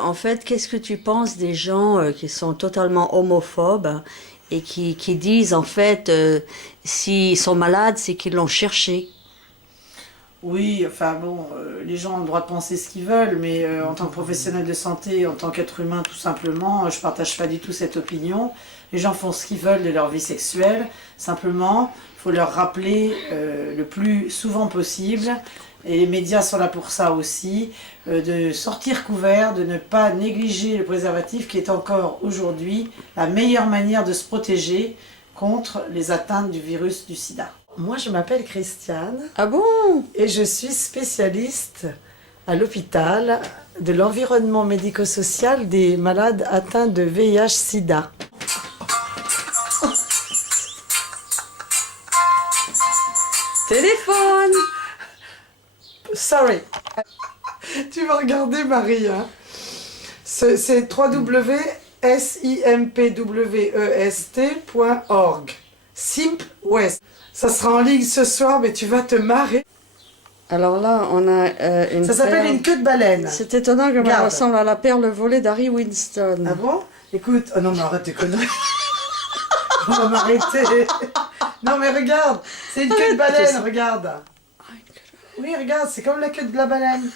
En fait, qu'est-ce que tu penses des gens qui sont totalement homophobes et qui disent en fait s'ils sont malades, c'est qu'ils l'ont cherché. Oui, enfin bon, les gens ont le droit de penser ce qu'ils veulent, mais en tant que professionnel de santé, en tant qu'être humain tout simplement, je partage pas du tout cette opinion. Les gens font ce qu'ils veulent de leur vie sexuelle, simplement, il faut leur rappeler le plus souvent possible, et les médias sont là pour ça aussi, de sortir couvert, de ne pas négliger le préservatif qui est encore aujourd'hui la meilleure manière de se protéger contre les atteintes du virus du sida. Moi, je m'appelle Christiane. Ah bon? Et je suis spécialiste à l'hôpital de l'environnement médico-social des malades atteints de VIH-Sida. Téléphone! Sorry. Tu vas regarder, Marie. Hein. C'est www.simpwest.org. Simpwest. Ça sera en ligne ce soir, mais tu vas te marrer. Alors là, on a une Ça s'appelle perle. une queue de baleine. C'est étonnant comme elle Regarde. ressemble à la perle volée d'Harry Winston. Ah bon? Écoute, oh non mais arrête tes conneries. On va m'arrêter. Non mais regarde, c'est une queue de baleine, regarde. Oui, regarde, c'est comme la queue de la baleine.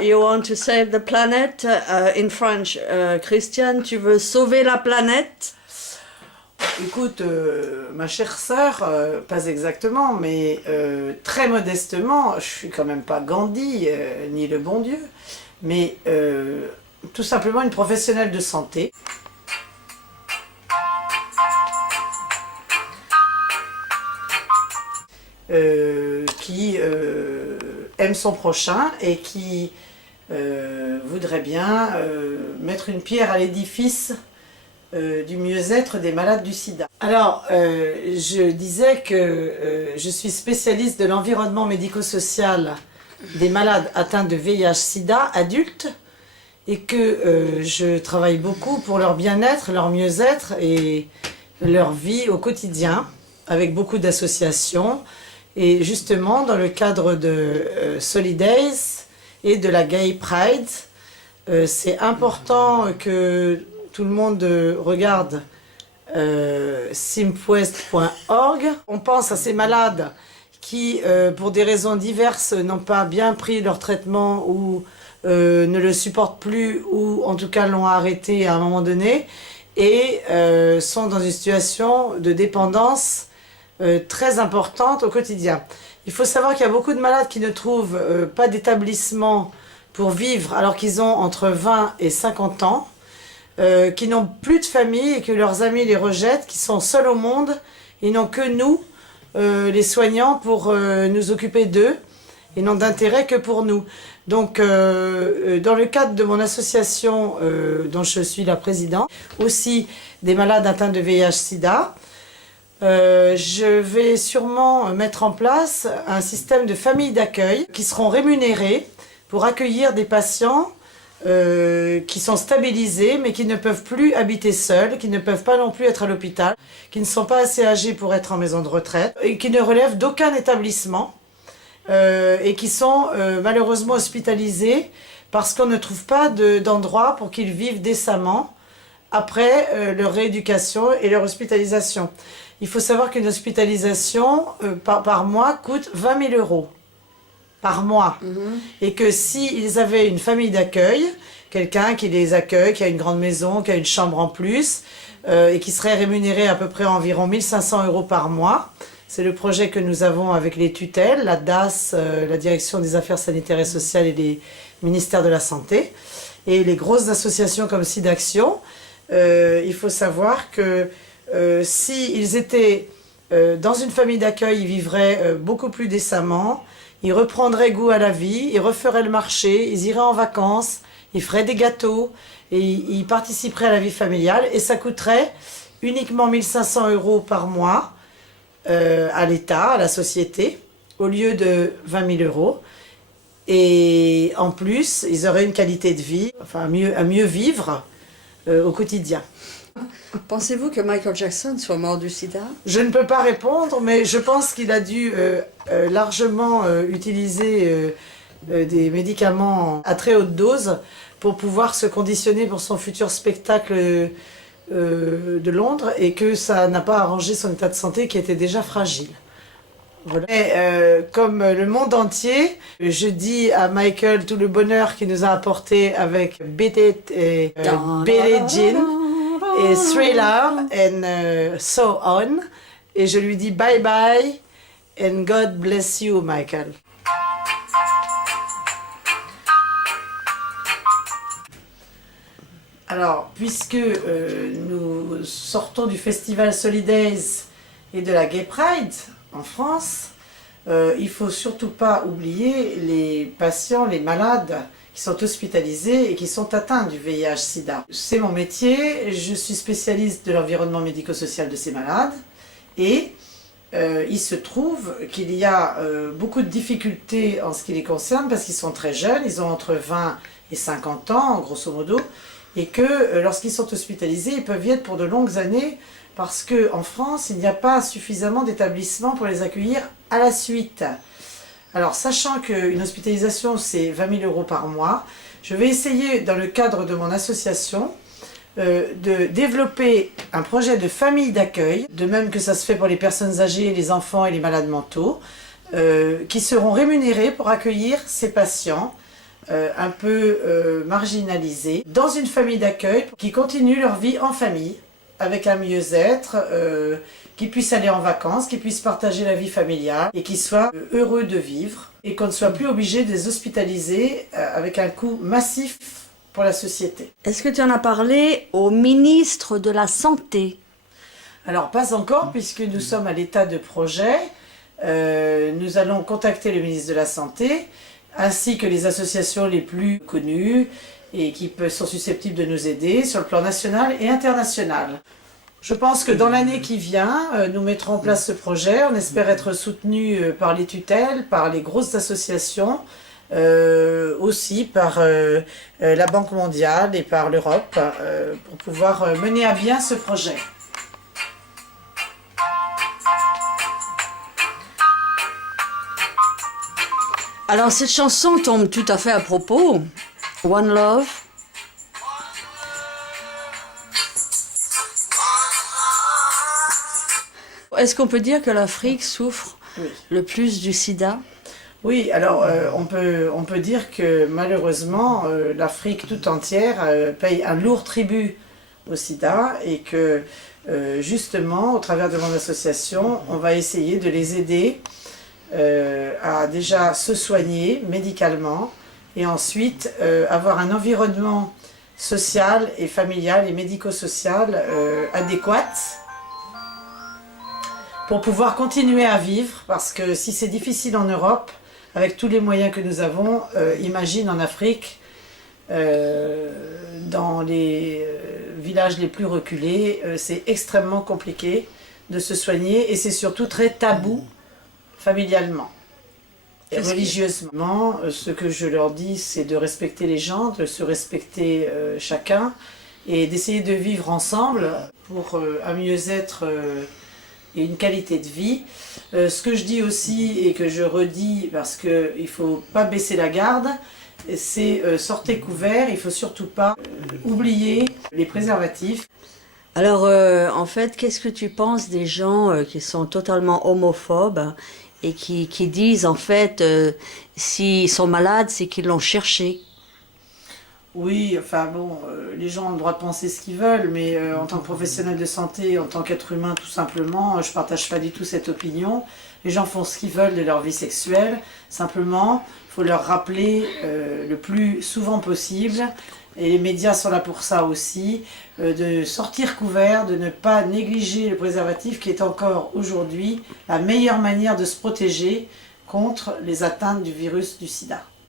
You want to save the planet in French. Christiane, tu veux sauver la planète? Écoute, ma chère sœur, pas exactement, mais très modestement, je suis quand même pas Gandhi, ni le bon Dieu, mais tout simplement une professionnelle de santé. Qui aime son prochain et qui voudrait bien mettre une pierre à l'édifice du mieux-être des malades du sida. Alors, je disais que je suis spécialiste de l'environnement médico-social des malades atteints de VIH-Sida adultes et que je travaille beaucoup pour leur bien-être, leur mieux-être et leur vie au quotidien avec beaucoup d'associations. Et justement, dans le cadre de Solidays et de la Gay Pride, c'est important que tout le monde regarde simpwest.org. On pense à ces malades qui, pour des raisons diverses, n'ont pas bien pris leur traitement ou ne le supportent plus ou en tout cas l'ont arrêté à un moment donné et sont dans une situation de dépendance très importante au quotidien. Il faut savoir qu'il y a beaucoup de malades qui ne trouvent pas d'établissement pour vivre alors qu'ils ont entre 20 et 50 ans, qui n'ont plus de famille et que leurs amis les rejettent, qui sont seuls au monde, ils n'ont que nous, les soignants, pour nous occuper d'eux et n'ont d'intérêt que pour nous. Donc, dans le cadre de mon association dont je suis la présidente, aussi des malades atteints de VIH-Sida, je vais sûrement mettre en place un système de familles d'accueil qui seront rémunérées pour accueillir des patients qui sont stabilisés mais qui ne peuvent plus habiter seuls, qui ne peuvent pas non plus être à l'hôpital, qui ne sont pas assez âgés pour être en maison de retraite et qui ne relèvent d'aucun établissement et qui sont malheureusement hospitalisés parce qu'on ne trouve pas d'endroit pour qu'ils vivent décemment après leur rééducation et leur hospitalisation. Il faut savoir qu'une hospitalisation par mois coûte 20 000 € par mois. Et que s'ils avaient une famille d'accueil, quelqu'un qui les accueille, qui a une grande maison, qui a une chambre en plus, et qui serait rémunéré à peu près environ 1 500 € par mois, c'est le projet que nous avons avec les tutelles, la DAS, la Direction des Affaires Sanitaires et Sociales et les ministères de la Santé, et les grosses associations comme SIDAction. Il faut savoir que s'ils étaient dans une famille d'accueil, ils vivraient beaucoup plus décemment, ils reprendraient goût à la vie, ils referaient le marché, ils iraient en vacances, ils feraient des gâteaux, et ils participeraient à la vie familiale, et ça coûterait uniquement 1 500 € par mois à l'État, à la société, au lieu de 20 000 €. Et en plus, ils auraient une qualité de vie, enfin à mieux vivre au quotidien. Pensez-vous que Michael Jackson soit mort du sida? Je ne peux pas répondre, mais je pense qu'il a dû largement utiliser des médicaments à très haute dose pour pouvoir se conditionner pour son futur spectacle de Londres et que ça n'a pas arrangé son état de santé qui était déjà fragile. Voilà. Et, comme le monde entier, je dis à Michael tout le bonheur qu'il nous a apporté avec Beat It et Billie Jean et Thriller and so on. Et je lui dis bye bye and God bless you, Michael. Alors, puisque nous sortons du festival Solidays et de la Gay Pride en France, il faut surtout pas oublier les patients, les malades qui sont hospitalisés et qui sont atteints du VIH-Sida. C'est mon métier, je suis spécialiste de l'environnement médico-social de ces malades et il se trouve qu'il y a beaucoup de difficultés en ce qui les concerne parce qu'ils sont très jeunes, ils ont entre 20 et 50 ans, grosso modo, et que lorsqu'ils sont hospitalisés, ils peuvent y être pour de longues années parce qu'en France, il n'y a pas suffisamment d'établissements pour les accueillir à la suite. Alors, sachant qu'une hospitalisation, c'est 20 000 € par mois, je vais essayer, dans le cadre de mon association, de développer un projet de famille d'accueil, de même que ça se fait pour les personnes âgées, les enfants et les malades mentaux, qui seront rémunérés pour accueillir ces patients un peu marginalisés dans une famille d'accueil qui continuent leur vie en famille avec un mieux-être, qui puissent aller en vacances, qui puissent partager la vie familiale et qui soient heureux de vivre et qu'on ne soit plus obligé de les hospitaliser avec un coût massif pour la société. Est-ce que tu en as parlé au ministre de la Santé? Alors pas encore puisque nous sommes à l'état de projet. Nous allons contacter le ministre de la Santé ainsi que les associations les plus connues et qui sont susceptibles de nous aider sur le plan national et international. Je pense que dans l'année qui vient, nous mettrons en place ce projet. On espère être soutenus par les tutelles, par les grosses associations, aussi par la Banque mondiale et par l'Europe, pour pouvoir mener à bien ce projet. Alors cette chanson tombe tout à fait à propos. One Love. Est-ce qu'on peut dire que l'Afrique souffre le plus du sida? Oui, alors on peut dire que malheureusement l'Afrique tout entière paye un lourd tribut au sida et que justement au travers de mon association on va essayer de les aider à déjà se soigner médicalement et ensuite avoir un environnement social et familial et médico-social adéquat pour pouvoir continuer à vivre, parce que si c'est difficile en Europe, avec tous les moyens que nous avons, imagine en Afrique, dans les villages les plus reculés, c'est extrêmement compliqué de se soigner et c'est surtout très tabou familialement. Et religieusement, ce que je leur dis, c'est de respecter les gens, de se respecter chacun et d'essayer de vivre ensemble pour un mieux-être et une qualité de vie. Ce que je dis aussi et que je redis, parce qu'il ne faut pas baisser la garde, c'est sortez couverts, il ne faut surtout pas oublier les préservatifs. Alors, en fait, qu'est-ce que tu penses des gens qui sont totalement homophobes et qui disent, en fait, s'ils sont malades, c'est qu'ils l'ont cherché? Oui, enfin bon, les gens ont le droit de penser ce qu'ils veulent, mais en tant que professionnel de santé, en tant qu'être humain tout simplement, je ne partage pas du tout cette opinion. Les gens font ce qu'ils veulent de leur vie sexuelle, simplement, il faut leur rappeler le plus souvent possible, et les médias sont là pour ça aussi, de sortir couvert, de ne pas négliger le préservatif qui est encore aujourd'hui la meilleure manière de se protéger contre les atteintes du virus du sida.